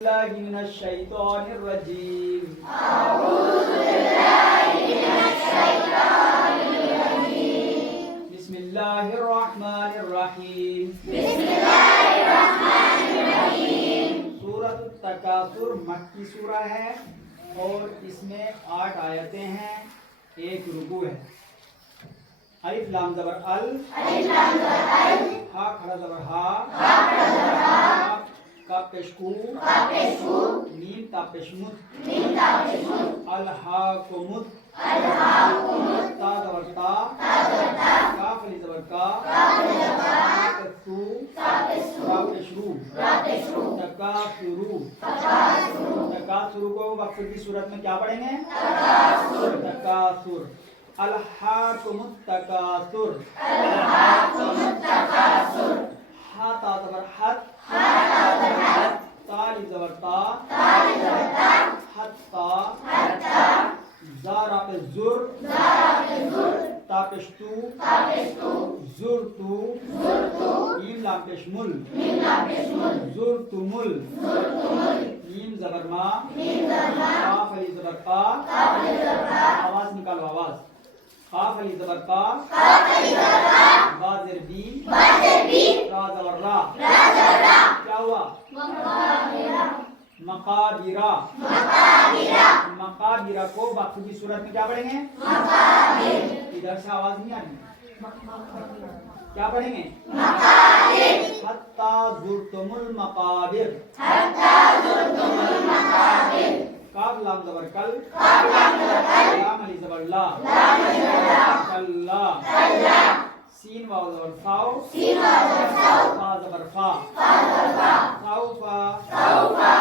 بالله من الشيطان الرجيم. أعوذ بالله من الشيطان الرجيم. بسم الله الرحمن الرحيم. بسم الله الرحمن الرحيم. سورۃ التکاثر مکی سورہ ہے اور اس میں 8 آیتیں ہیں، ایک رکوع ہے. الف لام زبر ال، الف لام زبر ال، ہا کھڑا زبر ہا، ہا کھڑا زبر ہا، کاف پیش کو، کاف پیش کو، میم تا پیش مت، میم تا پیش مت، الہاکمت، الہاکمت، تا زبر تا، تا زبر تا، کاف علی زبر کا، کاف علی زبر کا، تکثو، تا پیش کو، را پیش رو، را پیش کو، تکاثرو. تکاثر، تکاثر کو وقف کی صورت میں کیا پڑھیں گے؟ تکاثر، تکاثر. الہاکم التکاثر، الہاکمت، تکاثر، ہا تا زبر حت، ہا تا زبر حت، تا علی زبر تا، تا علی زبر تا، حتا، حتا، زا را پہ زر، زا را پیش زر، تا پیش تو، تا پیش تو، زرتو، زرتو، میم لام پیش مل، میم لام پیش مل، زرتمل، زرتمل، میم زبر ما، میم زبر ما، قاف علی زبر قا، قاف علی زبر قا، آواز نکالو آواز، قاف علی زبر قا، قاف علی زبر قا، با زر بی، با زر بی، را زبر را. را زبر را، کیا ہوا؟ مقابرہ، مقابرہ. مقابرہ، مقابرہ کو وقف کی صورت میں کیا پڑھیں گے؟ مقابر، ادھر سے آواز نہیں آ رہی، کیا پڑھیں گے؟ مقابر، حتی زرتم المقابر. حتی زرتم المقابر، کاف لام زبر کل، قاف لام زبر کل، لام علی زبر لا، لام علی زبر لا، کلا، کلا، سین واو زبر فاو، سین واو زبر سو، فا زبر فا، فا زبر فا، سوفا، سوفا،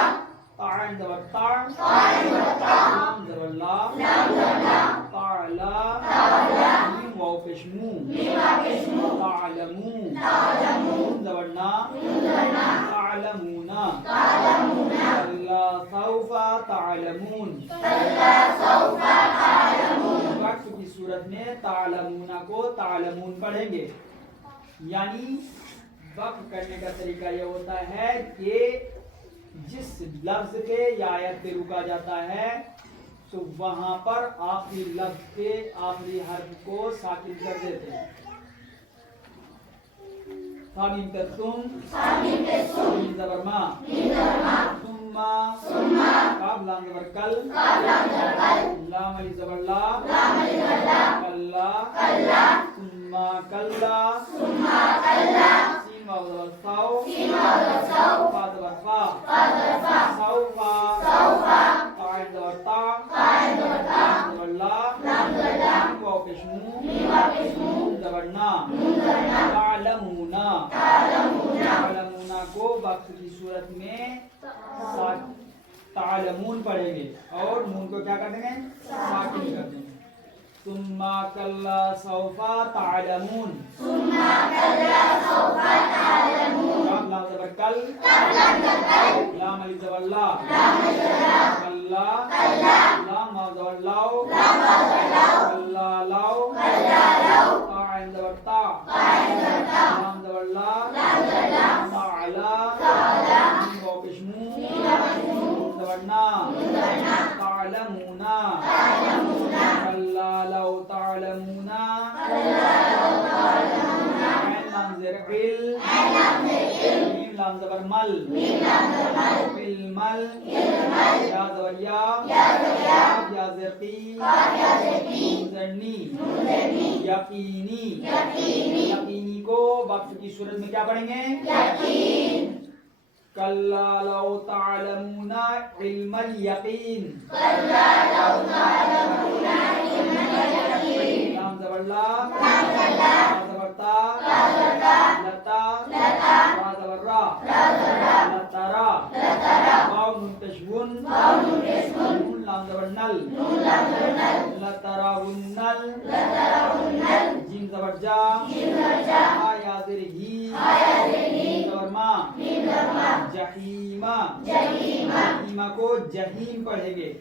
تا عین زبر تا، تا عین زبر تا، لام زبر لا، لام زبر لا، تعلا، تعلا، میم واو پیش مو، میم واو پیش مو، تعلمو، تعلمو، نون زبر نا، نون زبر نا، تعلمونا، تعلمون، کلا سوف تعلمون. کلا سوف تعلمون. وقف کی صورت میں تعلمونا کو تعلمون پڑھیں گے. یعنی وقف کرنے کا طریقہ یہ ہوتا ہے کہ جس لفظ پہ یا آیت پہ رکا جاتا ہے تو وہاں پر آخری لفظ کے آخری حرف کو ساکن کر دیتے ہیں. ثامین پہ تم، ثامین پہ سم، میم زبر ما، میم زبر ما، ثم، ثم، کاف لام زبر کل، قاف لام زبر کل، لام علی زبر لا، لام علی زبر لا، کلا، کلا، ثم کلا، ثم کلا، سین واو زبر ساو، سین واو زبر سو، فا زبر فا، فا زبر فا، سوفا، سوفا، تا عین زبر تا، تا عین زبر تا، لام زبر لا، لام زبر لا، میم واو پیش مو، میم واو پیش مو، نون زبر نا، نون زبر نا، تعلمونا. تعلمون، تعلمونا کو وقف کی صورت میں تعلمون پڑھیں گے اور نون کو کیا کر دیں گے؟ ساکن کر دیں گے. ثم کلا سوف تعلمون. ثم کلا سوف تعلمون. کاف لام زبر کل، کاف لام زبر کل، لام علی زبر لا، لام علی زبر لا، کلا، کلا، لام واو زبر لاو، لام واو زبر لاو، کلا لاو، کلا لاو، تا عین زبر تا، تا عین زبر تا، لام زبر لا، لام زبر لا، تعلا، تعلا، میم واو پیش مو، میم واو پیش مو، نون زبر نا، نون زبر نا، تعلمونا. تعلمون، کلا لو تعلمونا. کلا لو تعلمون، عین لام زر عل، عین لام زر عل، میم لام زبر مل، میم لام زبر مل، علمل، علمل، یا زبر یا، یا زبر یا، قاف یا زر قی، قاف یا زر قی، نون زر نی، نون زر نی، یقینی. یقینی، یقینی کو وقف کی صورت میں کیا پڑھیں گے؟ یقین، کلا لو تعلمون علم الیقین. کلا لو تعلمون علم الیقین، لام زبر لا، لام زبر لا، تا زبر تا، تا زبر تا، لتا، لتا، را زبر را، را زبر را، لترا، لترا، واو نون پیش ون، واو نون پیش ون، نون لام زبر نل، نون لام زبر نل، لتراونل، لتراونل، جیم زبر جا، جیم زبر جا، ہا یا زر ہی، ہا یا زر ہی، میم زبر ما، میم زبر ما، جہیما. جہیما، جہیما کو جہیم پڑھیں گے.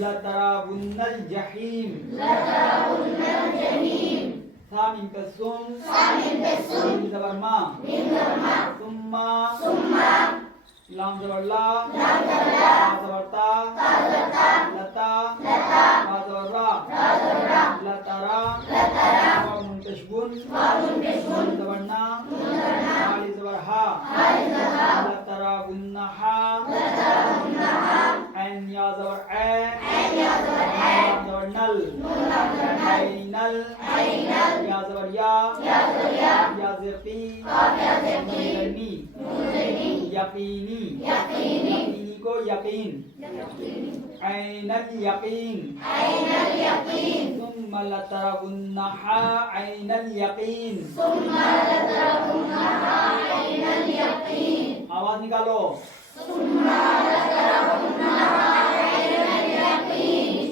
لتراون الجحیم. لتراون الجحیم، ثامن پہ سم، ثامن پہ سم، میم زبر ما، میم زبر ما، ثم، ثم، لام زبر لا، تا زبر تا، لتا، را زبر را، لترا، واو منتش بن، نون زبر نا، حالی زبر ہا، لترا بن ہا، عین یا زبر اے، نون زبر نل، عینل، یا زبر یا، یا زبر قی، نون زبر نی، یقینی، یقینی کو یقین، عین الیقین، ثم لترونها عین الیقین، آواز نکالو،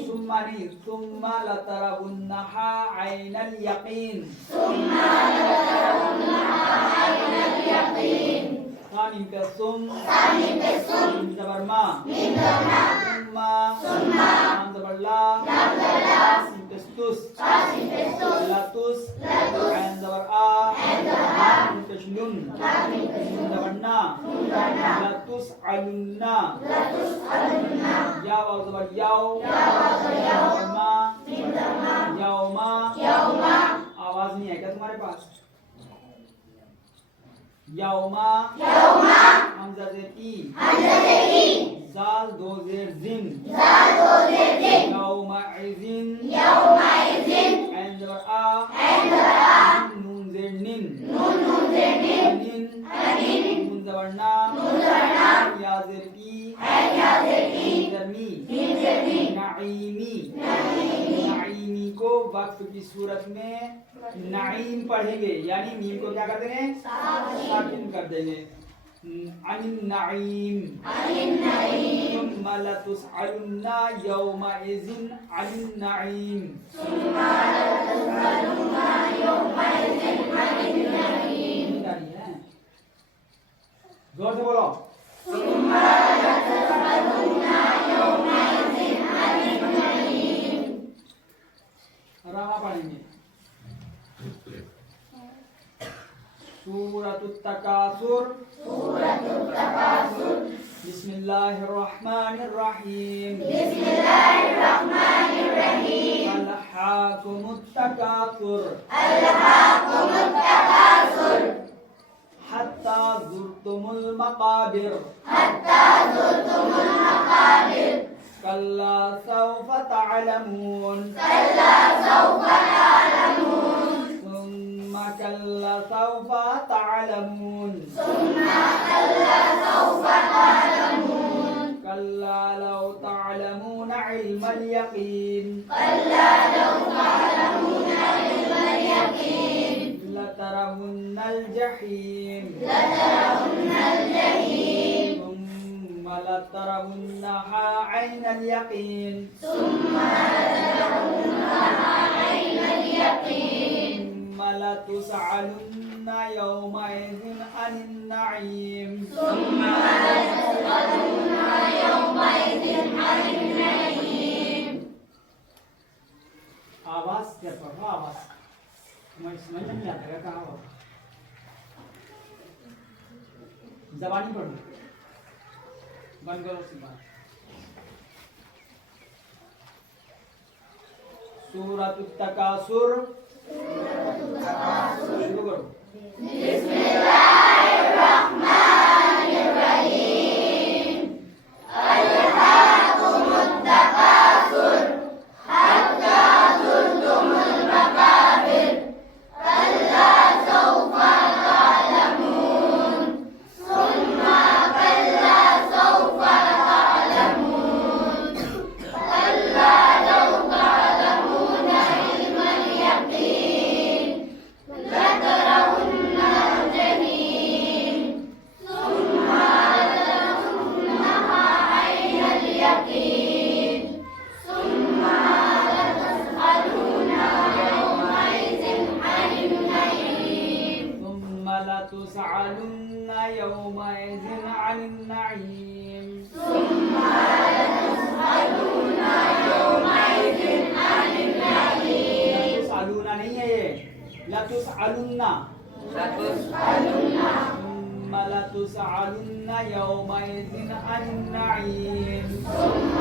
ثم نہیں، ثم لترونها عین الیقین، ثانیم پہ ثم، میم زبر ما، ثم، لام زبر لا، سین پہ ستس، لتس، عین زبر آ، نون پہ شلن، نون زبر نا، لتسعلن، یا واو زبر یاو، زبر ما، یوما، آواز نہیں ہے کیا تمہارے پاس؟ یوما، حمزہ زیر ای، زال دو زیر زن، یومئذن، عین زبر آ، نون زیر نن، انن، نون زبر نا، یا زیر ای، زر می، نعیمی، نعیمی کو وقف کی صورت میں نعیم پڑھیں گے، یعنی میم کو کیا کر دیں گے؟ ساکن کر دیں گے. عن النعیم ثم لتسألن يومئذ عن النعیم. زور سے بولو. رواں پڑھیں گے. سورۃ التکاثر. بسم اللہ الرحمن الرحیم. الہاکم التکاثر حتی زرتم المقابر کلا سوف تعلمون ثم كلا سوف تعلمون كلا لو تعلمون علم اليقين لترون الجحيم ثم لترونها عين اليقين ثم لتسألن يومئذ عن النعيم. آواز کیا پڑھو؟ آواز تمہیں سمجھ نہیں آتا ہے کہاں ہو؟ زبانی پڑھو. بند کرو سی بات. سورۃ التکاثر. شروع کرو. بسم اللہ الرحمن الرحیم. الہاکم التکاثر حتی زرتم المقابر کلا سوف تعلمون ثم کلا سوف تعلمون کلا لو تعلمون علم اليقين لترون الجحيم ثم لترونها عين اليقين ثم لتسألن يومئذ عن النعيم ثم لتسألن يومئذ عن النعيم ثم لتسألن يومئذ عن النعيم. لتسألون نہیں ہے یہ، لتسألن ثم لتسألن يومئذ النعيم ثم